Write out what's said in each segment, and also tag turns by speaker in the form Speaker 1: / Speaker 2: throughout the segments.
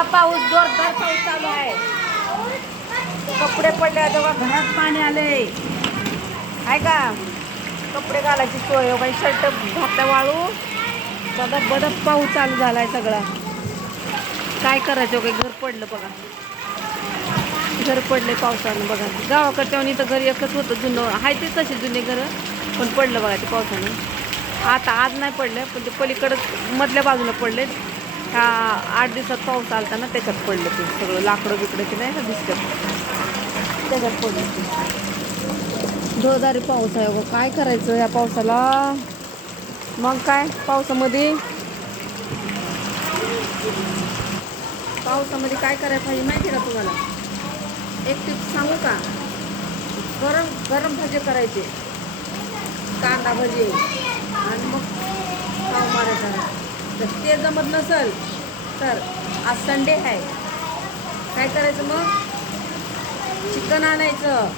Speaker 1: बघा पाऊस जोरदार पाऊस चालू आहे. कपडे पडले तेव्हा घरात पाणी आले. आहे का? कपडे घालायची सोय हो बाई शर्ट घातला वाळू. बदप बदक पाऊस चालू झालाय सगळा. काय करायचं हो काही घर पडलं बघा. घर पडले पावसानं बघा. गावाकडच्या इथं घर एकच होतं जुनं. आहे ते तसे जुने घरं पण पडलं बघा ते पावसानं. आता आज नाही पडलं पण ते पलीकडं मधल्या बाजूला पडले ह्या आठ दिवसात पाऊस आलता ना त्याच्यात पडलं ते सगळं. लाकडं बिकडं ते नाही का दिसतं? त्याच्यात पडलं ते. जोरदारी पाऊस आहे अगं. काय करायचं या पावसाला? मग काय? पावसामध्ये? पावसामध्ये काय करायला पाहिजे माहिती का तुम्हाला? एक टिप सांगू का? गरम गरम भजे करायचे. कांदा भजे. आणि मग पाव मारायचा तर ते जमत नसेल तर आज संडे आहे. काय करायचं मग? चिकन आणायचं.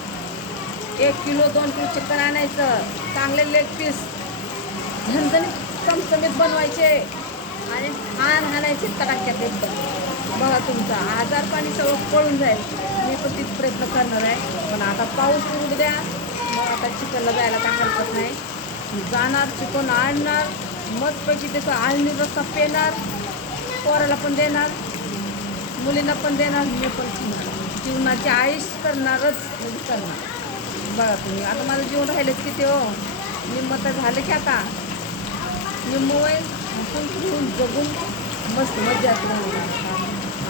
Speaker 1: एक किलो दोन किलो चिकन आणायचं. चांगले लेग पीस झणझणीत चमचमीत बनवायचे. आणि छान हाणायचे तडाख्यात एकदम बघा तुमचा आजार पाणी सगळं पळून जाईल. मी पण तीच प्रयत्न करणार आहे. पण आता पाऊस पडू द्या. मग आता चिकनला जायला काय हरकत नाही. जाणार चिकन आणणार. मस्तपैकी त्याचा आळणी रस्ता पेणार पोराला पण देणार मुलींना पण देणार मी पण जीवनाची आयुष करणारच करणार. बघा तुम्ही आता माझं जीवन राहिलंच किती हो? निम्म तर झालं की आता. मी वय हसून खेळून जगून मस्त मजा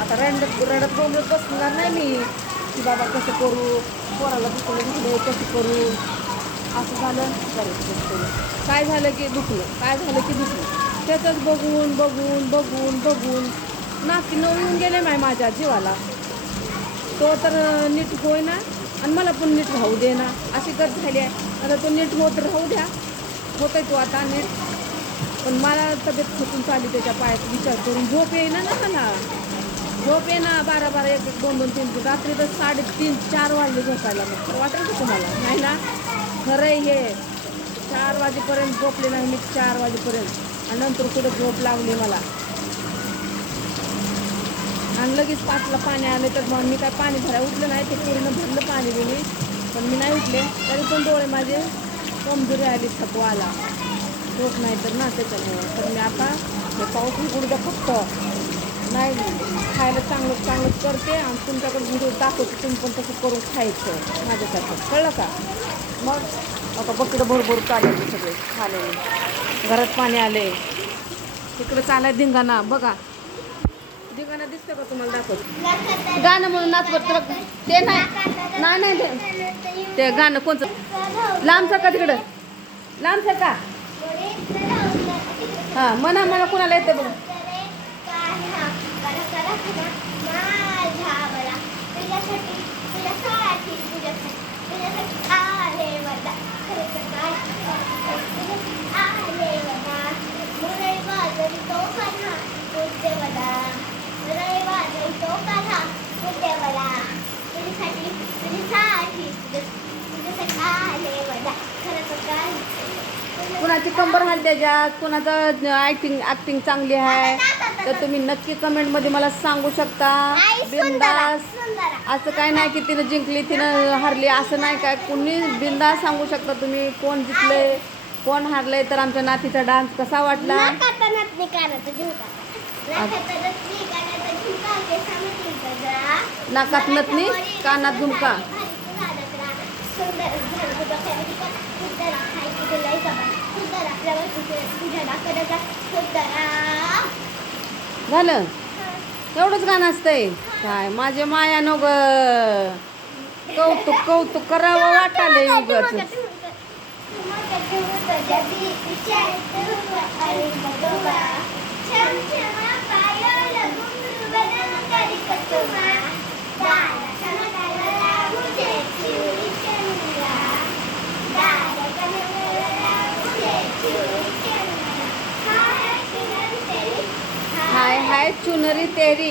Speaker 1: आता रडत रडत बोलत बसणार नाही मी की बाबा कसं करू? पोराला दुसरं कसं करू? असं झालं. करायचं काय झालं की दुखलं? काय झालं की दुखलं? त्याचंच बघून बघून बघून बघून. नाकी नऊ येऊन गेले माय माझ्या जीवाला. तो तर नीट होईना आणि मला पण नीट राहू दे ना. अशी गत झाली आहे. आता तो नीट होत राहू द्या. होत आहे तो आता नीट. पण मला तब्येत खचून चालली त्याच्या पायात. विचार करून झोप येईना ना मला. झोप येईना. बारा बारा एक एक दोन दोन तीन. रात्री तर साडेतीन चार वाजले झोपायला. मग खरं वाटेल का तुम्हाला. नाही ना? खरं आहे हे. चार वाजेपर्यंत झोपले नाही मी चार वाजेपर्यंत. आणि नंतर कुठं झोप लागली मला. आणि लगेच पाचला पाणी आलं तर मग मी काय पाणी भरायला उठलं नाही ते पूर्ण भरलं पाणी बिणी पण मी नाही उठले. तरी पण डोळे माझे कमजोरी आली थकवा आला झोप नाही तर ना त्याच्यामुळं. तर मी आता हे पाऊस उघडू फक्त. नाही खायला चांगलं चांगलं करते आणि तुमच्याकडे व्हिडिओ दाखवते. तुम्ही पण तसं करून खायचं. माझ्यासारखं. कळलं का? मग आता बकडं भरभर चालेल सगळे खाले घरात पाणी आले तिकडे चालाय धिंगाणा बघा. धिंगाणा दिसतं का तुम्हाला? दाखवत गाणं म्हणून नाचवत ते नाही. नाही नाही ते. ते गाणं कोणतं लांब सरका तिकडं? लांब सरका हां म्हणा मला कोणाला येतं बघ. तुझ्यासाठी कंबर हाल त्याच्यात कुणाचं ॲक्टिंग ॲक्टिंग चांगली आहे. तर तुम्ही नक्की कमेंटमध्ये मला सांगू शकता. बिंदास. असं काय नाही की तिनं जिंकली तिनं हारली. असं नाही काय कुणी बिंदास सांगू शकता तुम्ही कोण जिंकले कोण हारले. तर आमच्या नातीचा डान्स कसा वाटला? नाकात नथनी कानात झुमका. झालं? एवढंच गाणं असतंय? काय माझे माया नो ग कौतुक कौतुक करावं वाटाले उगाच. हाय चुनरी तेरी.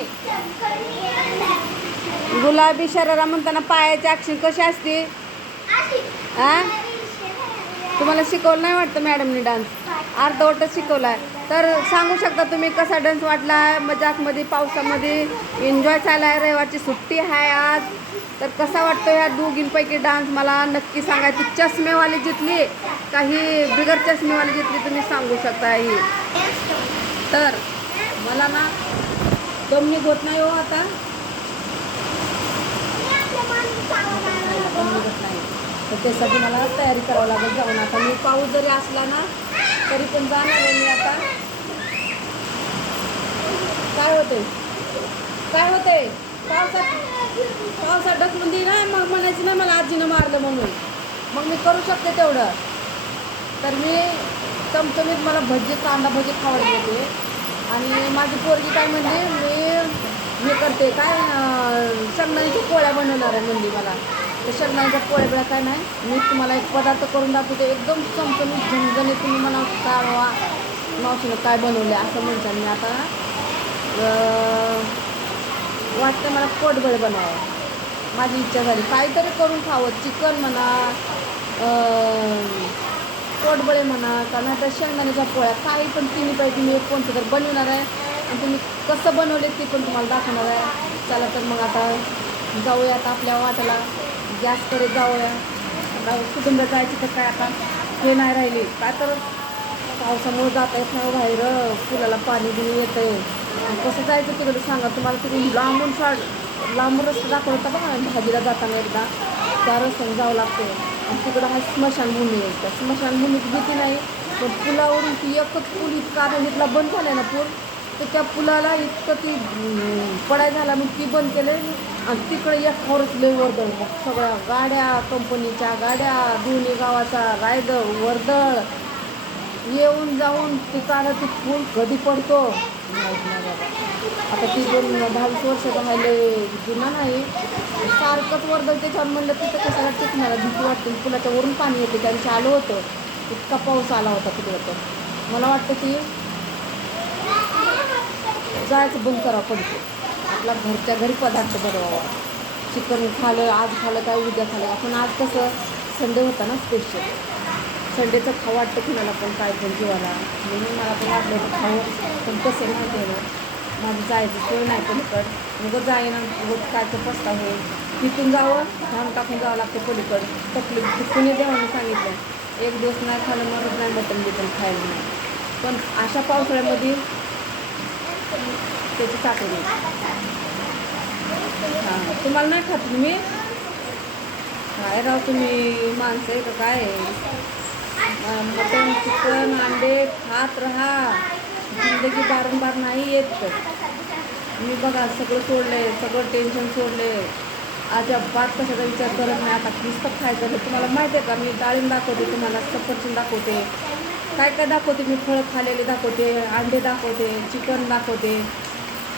Speaker 1: गुलाबी शरारा म्हणताना पायाची ॲक्शन कशी असते? हा तुम्हाला शिकवलं नाही वाटतं मॅडमनी डान्स अर्धवटच शिकवलाय. तर सांगू शकता तुम्ही कसा डान्स वाटला आहे मजाकमध्ये पावसामध्ये? एन्जॉय चालला आहे रविवारची सुट्टी आहे आज. तर कसा वाटतो ह्या दोघींपैकी डान्स मला नक्की सांगायची चष्मेवाली जितली काही बिगर चष्मेवाली जितली तुम्ही सांगू शकता ही. तर मला ना दम निघत नाही हो आता. दम निघत नाही. तर त्यासाठी मला तयारी करावं लागेल जाऊन आता मी पाऊस जरी असला ना तरी पण जाणार आहे मी आता. काय होतंय? काय होते पावसात पावसात ढकलून दे ना. मग म्हणायचं ना मला आजीनं मारलं म्हणून. मग मी करू शकते तेवढं. तर मी चमचमीत मला भजी कांदा भजी खावायला होते आणि माझी पोरगी काय म्हणली मी हे करते काय अं, शेंगदाण्याच्या पोळ्या बनवणार आहे म्हणली मला. तर शेंगदाण्याच्या पोळ्या बिळ्या काय नाही मी तुम्हाला एक पदार्थ करून दाखवते एकदम चमचमीत झणझणीत तुम्ही मला काय वा मावशीनं काय बनवले असं म्हणतात मी आता. वाटतं मला पोटबळ बनावं. माझी इच्छा झाली काहीतरी करून खावं चिकन म्हणा पोटबळे म्हणा का नाही तर शेंगदाण्याच्या पोळ्या काही पण तिन्हीपैकी मी एक कोणतं तर बनवणार आहे. आणि तुम्ही कसं बनवले ते पण तुम्हाला दाखवणार आहे. चला तर मग आता जाऊया आता आपल्या वाट्याला. गॅसकडे जाऊया. आता कुटुंब जायची तर काय आता? हे नाही राहिली. काय तर पावसामुळे जाता येत नाही हो बाहेर. फुलाला पाणी बिणी येतं आहे कसं जायचं तिकडे सांगा तुम्हाला? तिकडे लांबून फाड लांबून रस्ता दाखवला होता बघा भाजीला जाताना एकदा. त्या रस्त्याने जावं लागतं तिकडं हा स्मशानभूमी आहे. त्या स्मशानभूमीत भीती नाही पण पुलावरून ती एकच पूल इतका आता इथला बंद झाला ना पूल तर त्या पुलाला इतकं ती पडाय झाला मग ती बंद केले आणि तिकडे एक खरंच लय वर्दळ. सगळ्या गाड्या कंपनीच्या गाड्या दोन्ही गावाचा रायदळ वर्दळ येऊन जाऊन तिकाला ती फूल कधी पडतो? माहीत नाही बाबा आता ती दोन दहावीस वर्ष राहिले जुना नाही. सारखंच वर्दळ त्याच्यावर म्हणलं तिथं कशाला टिकणार? भीती वाटते. पुलाच्या वरून पाणी येते. त्या दिवशी आलं होतं. इतका पाऊस आला होता तिकडं तर. मला वाटतं की जायचं बंद करावं पडतो. आपला घरच्या घरी पदार्थ बनवावा. चिकन खालं आज खालं काय उद्या खालं आपण आज कसं संडे होता ना स्पेशल संडेचं खाऊ वाटतं कुणाला पण काय पण जीवाला म्हणून मला पण वाटलं की खाऊ. पण कसं माहिती आहे ना माझं जायचं सोय नाही पलीकड. मग जायना मग काय तर पस्ता होईल. तिथून जावं धान टाकून जावं लागतं पलीकड. तकलीफ तिथून देवाने सांगितलं एक दिवस नाही खाल्लं मरत नाही मटन बिटन खायला. नाही पण अशा पावसाळ्यामध्ये त्याची चाकरी हां तुम्हाला नाही खात तुम्ही? काय राव तुम्ही? माणसं आहे का? काय मटन चिकन अंडे खात राहा. जिंदगी बारंबार नाही येत. मी बघा सगळं सोडले सगळं टेन्शन सोडले अजिबात कशाचा विचार करत नाही. आता नुसतं खायचं आहे. तुम्हाला माहिती आहे का? मी डाळिंब दाखवते तुम्हाला सफरचंद दाखवते. काय काय दाखवते मी? फळं खाल्लेले दाखवते अंडे दाखवते चिकन दाखवते.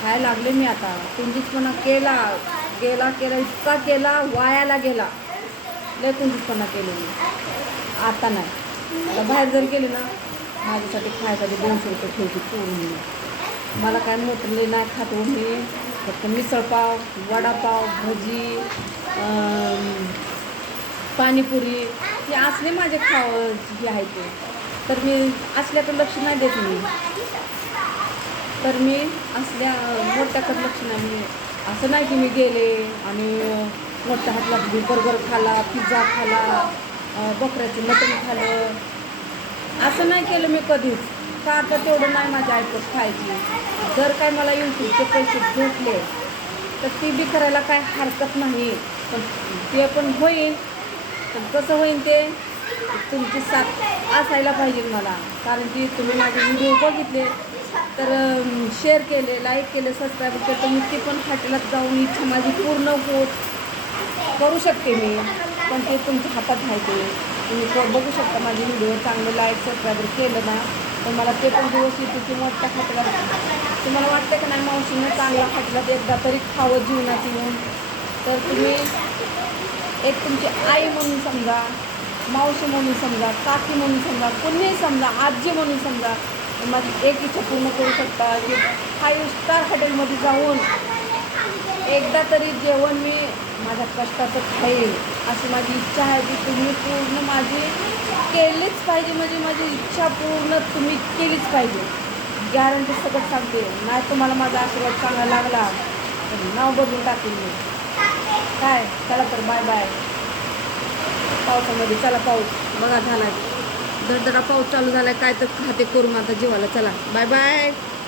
Speaker 1: खायला लागले मी आता. कुंजीसपणा केला. गेला केला इतका केला वायाला गेला. लय कुंजीसपणा केले मी. आता नाही. आता बाहेर जर गेले ना माझ्यासाठी खायसाठी दोनशे रुपये ठेवते चोरून मला काय मोठले नाही खात हो मी. फक्त मिसळपाव वडापाव भजी पाणीपुरी हे असले माझे खाव हे आहे ते. तर मी असल्याकडे लक्ष नाही देत मी. तर मी असल्या मोठ्याकडे लक्ष नाही मी. असं नाही की मी गेले आणि मोठ्या हातला बर्गर खाला पिझ्झा खाला. बकऱ्याचं मटण खाल्लं. असं नाही केलं मी कधीच. का आता तेवढं नाही माझ्या ऐकत खायची जर काय मला यूट्यूबचे पैसे भेटले तर ती बी करायला काय हरकत नाही. पण ते पण होईल पण कसं होईल ते? तुमची साथ असायला पाहिजे मला. कारण की तुम्ही माझे व्हिडिओ बघितले तर शेअर केले लाईक केले सबस्क्राईब केले तर मी ती पण हॉटेलात जाऊन इच्छा माझी पूर्ण होत करू शकते मी. पण ते तुमच्या हातात आहे ते. तुम्ही बघू शकता माझे व्हिडिओ चांगलं लाईक सबस्क्राईबर केलं ना तर मला ते पण दिवस येते की मोठ्या हॉटेलात तुम्हाला वाटतं का नाही मावशीनं चांगला हॉटेलात एकदा तरी खावं जीवनात येऊन? तर तुम्ही एक तुमची आई म्हणून समजा मावशी म्हणून समजा काकी म्हणून समजा कुणीही समजा आजी म्हणून समजा माझी एक इच्छा पूर्ण करू शकता की फाईव्ह स्टार हॉटेलमध्ये जाऊन एकदा तरी जेवण मी माझ्या कष्टाचं खाईल अशी माझी इच्छा आहे की तुम्ही पूर्ण माझी केलीच पाहिजे म्हणजे माझी इच्छा पूर्ण तुम्ही केलीच पाहिजे. गॅरंटी सगळं सांगते. नाही तुम्हाला माझा आशीर्वाद चांगला लागला तर नाव बदलून टाकेल मी. काय? चला तर बाय बाय पावसामध्ये चला पाऊस. बघा झाला धडधडा पाऊस चालू झालाय. काय तर खाते करू आता जीवाला. चला. Bye bye